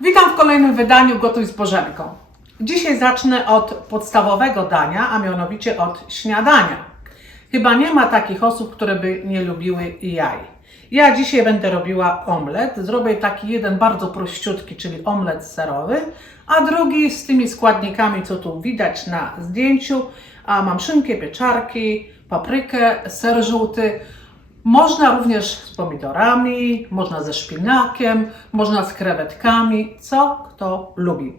Witam w kolejnym wydaniu Gotuj z Bożenką. Dzisiaj zacznę od podstawowego dania, a mianowicie od śniadania. Chyba nie ma takich osób, które by nie lubiły jaj. Ja dzisiaj będę robiła omlet. Zrobię taki jeden bardzo prościutki, czyli omlet serowy, a drugi z tymi składnikami, co tu widać na zdjęciu. A mam szynkę, pieczarki, paprykę, ser żółty. Można również z pomidorami, można ze szpinakiem, można z krewetkami, co kto lubi.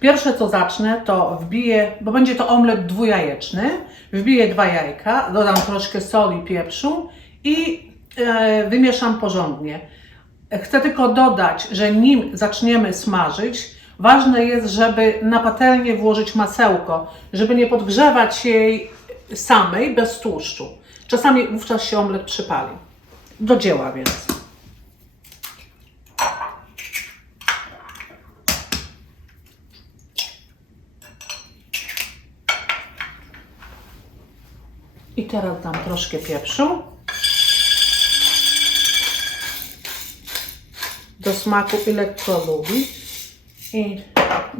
Pierwsze co zacznę, to wbiję, bo będzie to omlet dwujajeczny, wbiję dwa jajka, dodam troszkę soli, pieprzu i e, wymieszam porządnie. Chcę tylko dodać, że nim zaczniemy smażyć, ważne jest, żeby na patelnię włożyć masełko, żeby nie podgrzewać jej samej bez tłuszczu. Czasami wówczas się omlet przypali. Do dzieła więc. I teraz dam troszkę pieprzu. Do smaku ile kto lubi. I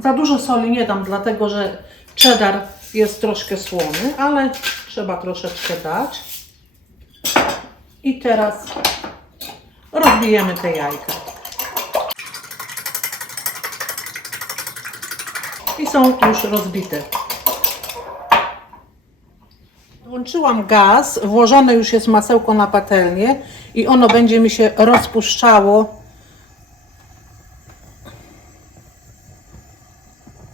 za dużo soli nie dam, dlatego że cheddar jest troszkę słony, ale trzeba troszeczkę dać. I teraz rozbijemy te jajka. I są już rozbite. Włączyłam gaz, włożone już jest masełko na patelnię i ono będzie mi się rozpuszczało.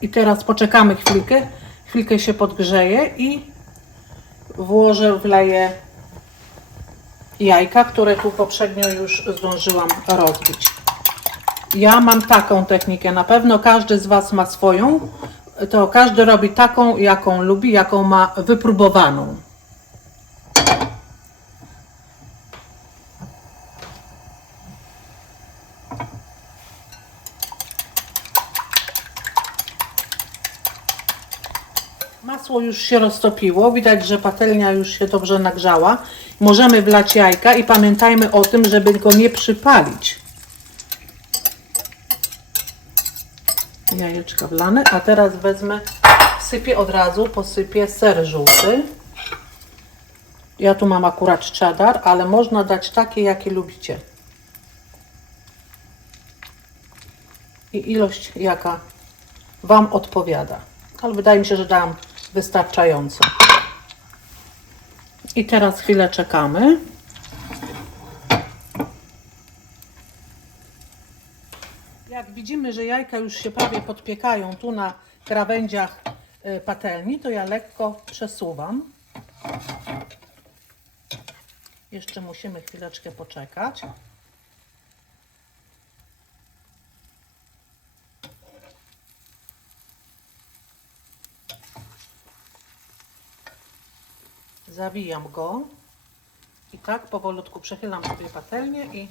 I teraz poczekamy chwilkę, chwilkę się podgrzeje i włożę, wleję jajka, które tu poprzednio już zdążyłam rozbić. Ja mam taką technikę, na pewno każdy z Was ma swoją. To każdy robi taką, jaką lubi, jaką ma wypróbowaną. Masło już się roztopiło, widać, że patelnia już się dobrze nagrzała. Możemy wlać jajka i pamiętajmy o tym, żeby go nie przypalić. Jajeczka wlane, a teraz wezmę, sypię od razu, posypię ser żółty. Ja tu mam akurat cheddar, ale można dać takie, jakie lubicie. I ilość, jaka Wam odpowiada. Ale wydaje mi się, że dałam wystarczająco. I teraz chwilę czekamy. Jak widzimy, że jajka już się prawie podpiekają tu na krawędziach y, patelni, to ja lekko przesuwam. Jeszcze musimy chwileczkę poczekać. Zawijam go i tak powolutku przechylam sobie patelnię i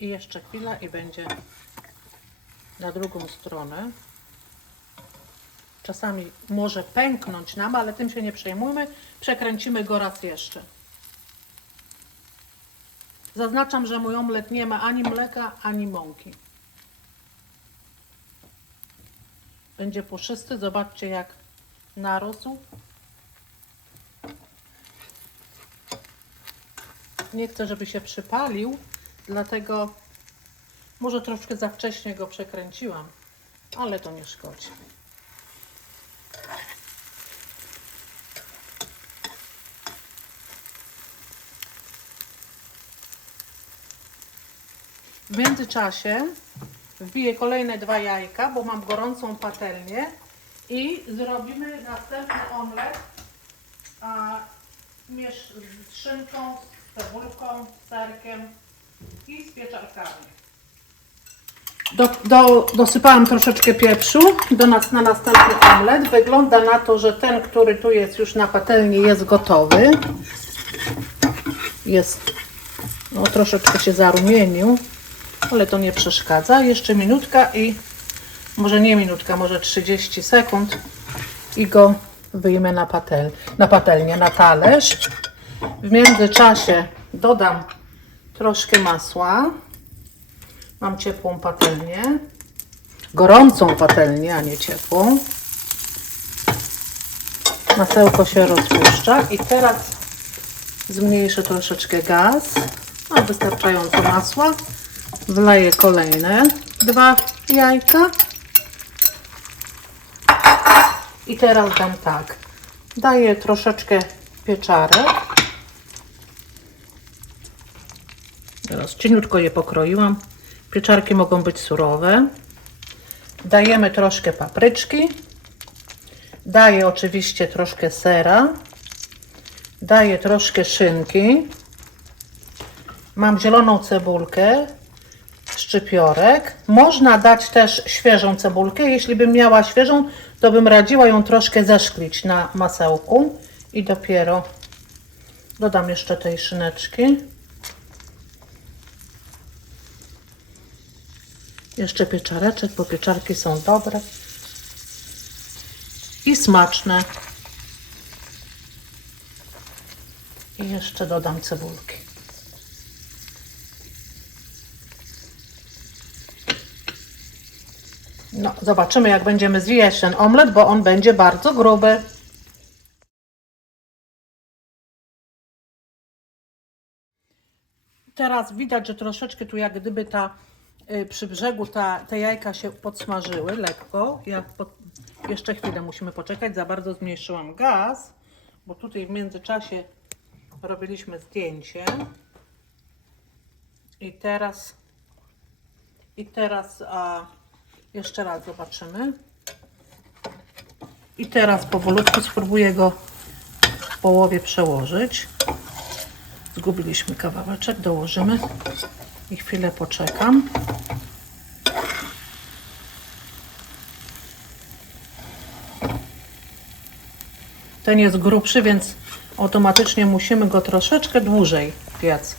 i jeszcze chwila i będzie na drugą stronę. Czasami może pęknąć nam, ale tym się nie przejmujmy. Przekręcimy go raz jeszcze. Zaznaczam, że mój omlet nie ma ani mleka, ani mąki. Będzie puszysty. Zobaczcie, jak narósł. Nie chcę, żeby się przypalił, dlatego może troszkę za wcześnie go przekręciłam, ale to nie szkodzi. Międzyczasie wbiję kolejne dwa jajka, bo mam gorącą patelnię i zrobimy następny omlet a, miesz z szynką, z cebulką, z serkiem i z pieczarkami. Do, do, dosypałam troszeczkę pieprzu do nas na następny omlet. Wygląda na to, że ten, który tu jest już na patelni jest gotowy. Jest, no troszeczkę się zarumienił ale to nie przeszkadza. Jeszcze minutka i może nie minutka, może 30 sekund i go wyjmę na, patel, na patelnię, na talerz. W międzyczasie dodam troszkę masła. Mam ciepłą patelnię. Gorącą patelnię, a nie ciepłą. Masełko się rozpuszcza i teraz zmniejszę troszeczkę gaz. Mam wystarczająco masła. Wleję kolejne dwa jajka. I teraz dam tak. Daję troszeczkę pieczarek. Teraz cieniutko je pokroiłam. Pieczarki mogą być surowe. Dajemy troszkę papryczki. Daję oczywiście troszkę sera. Daję troszkę szynki. Mam zieloną cebulkę, szczypiorek. Można dać też świeżą cebulkę. Jeśli bym miała świeżą, to bym radziła ją troszkę zeszklić na masełku. I dopiero dodam jeszcze tej szyneczki. Jeszcze pieczareczek, bo pieczarki są dobre i smaczne. I jeszcze dodam cebulki. No, zobaczymy jak będziemy zwijać ten omlet, bo on będzie bardzo gruby. Teraz widać, że troszeczkę tu jak gdyby ta y, przy brzegu ta, te jajka się podsmażyły lekko. Ja pod, jeszcze chwilę musimy poczekać. Za bardzo zmniejszyłam gaz, bo tutaj w międzyczasie robiliśmy zdjęcie. I teraz i teraz a, jeszcze raz zobaczymy. I teraz powolutku spróbuję go w połowie przełożyć. Zgubiliśmy kawałeczek, dołożymy i chwilę poczekam. Ten jest grubszy, więc automatycznie musimy go troszeczkę dłużej piec.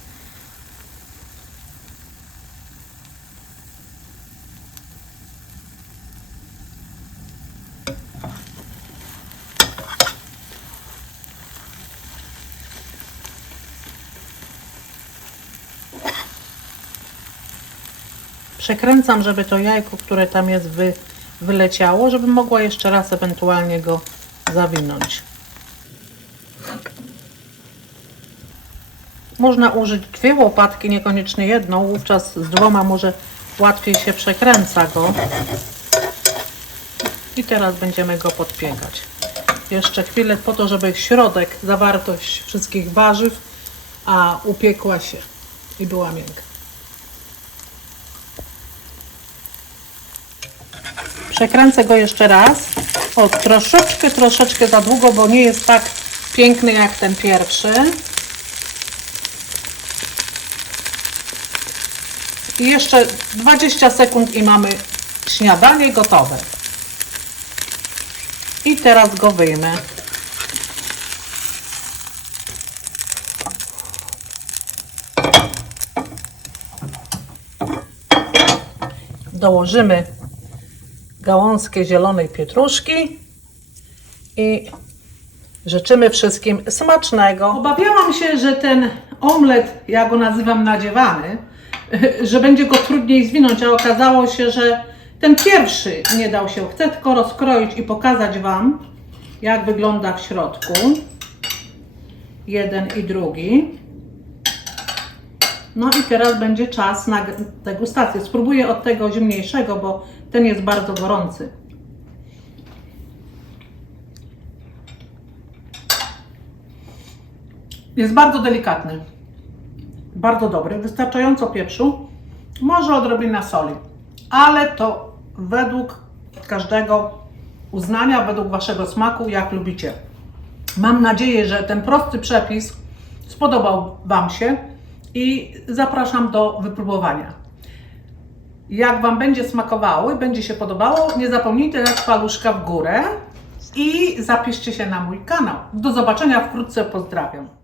Przekręcam, żeby to jajko, które tam jest, wy, wyleciało, żebym mogła jeszcze raz ewentualnie go zawinąć. Można użyć dwie łopatki, niekoniecznie jedną, wówczas z dwoma może łatwiej się przekręca go. I teraz będziemy go podpiekać. Jeszcze chwilę po to, żeby środek, zawartość wszystkich warzyw, a upiekła się i była miękka. Przekręcę go jeszcze raz. O, troszeczkę, troszeczkę za długo, bo nie jest tak piękny jak ten pierwszy. I jeszcze 20 sekund i mamy śniadanie gotowe. I teraz go wyjmę. Dołożymy gałązkę zielonej pietruszki i życzymy wszystkim smacznego. Obawiałam się, że ten omlet, ja go nazywam nadziewany, że będzie go trudniej zwinąć, a okazało się, że ten pierwszy nie dał się. Chcę tylko rozkroić i pokazać Wam, jak wygląda w środku. Jeden i drugi. No i teraz będzie czas na degustację. Spróbuję od tego zimniejszego, bo ten jest bardzo gorący. Jest bardzo delikatny. Bardzo dobry. Wystarczająco pieprzu. Może odrobina soli. Ale to według każdego uznania, według Waszego smaku, jak lubicie. Mam nadzieję, że ten prosty przepis spodobał Wam się i zapraszam do wypróbowania. Jak Wam będzie smakowało i będzie się podobało, nie zapomnijcie dać paluszka w górę i zapiszcie się na mój kanał. Do zobaczenia wkrótce, pozdrawiam.